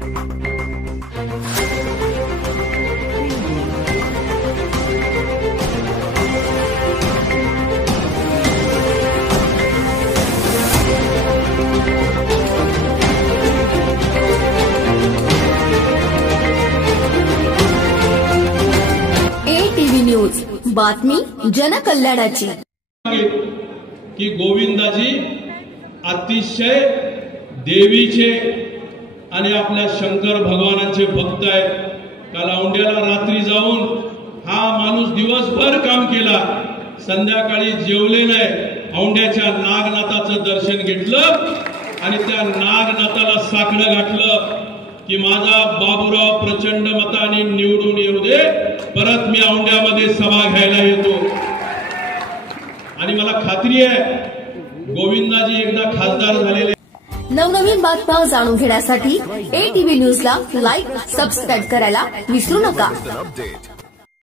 ATV news, बातमी जनकल्याणाची। की गोविंदाजी अतिशय देवीचे आणि आपल्या शंकर भगवानांचे भक्त आहेत। काल औंढ्याला रात्री जाऊन हा माणूस दिवसभर काम केला, संध्याकाळी जेवले नाही, औंढ्याच्या नागनाथाचं दर्शन घेतलं आणि त्या नागनाथाला साकडं घातलं की माझा बाबूराव प्रचंड मताने निवडून येऊ दे, परत मी औंढ्यामध्ये सभा घ्यायला येतो। आणि मला खात्री आहे गोविंदाजी एकदा खासदार झालेले। नवनवीन बातम्या जाणून घेण्यासाठी ATV न्यूजला लाईक, सबस्क्राईब करायला विसरू नका।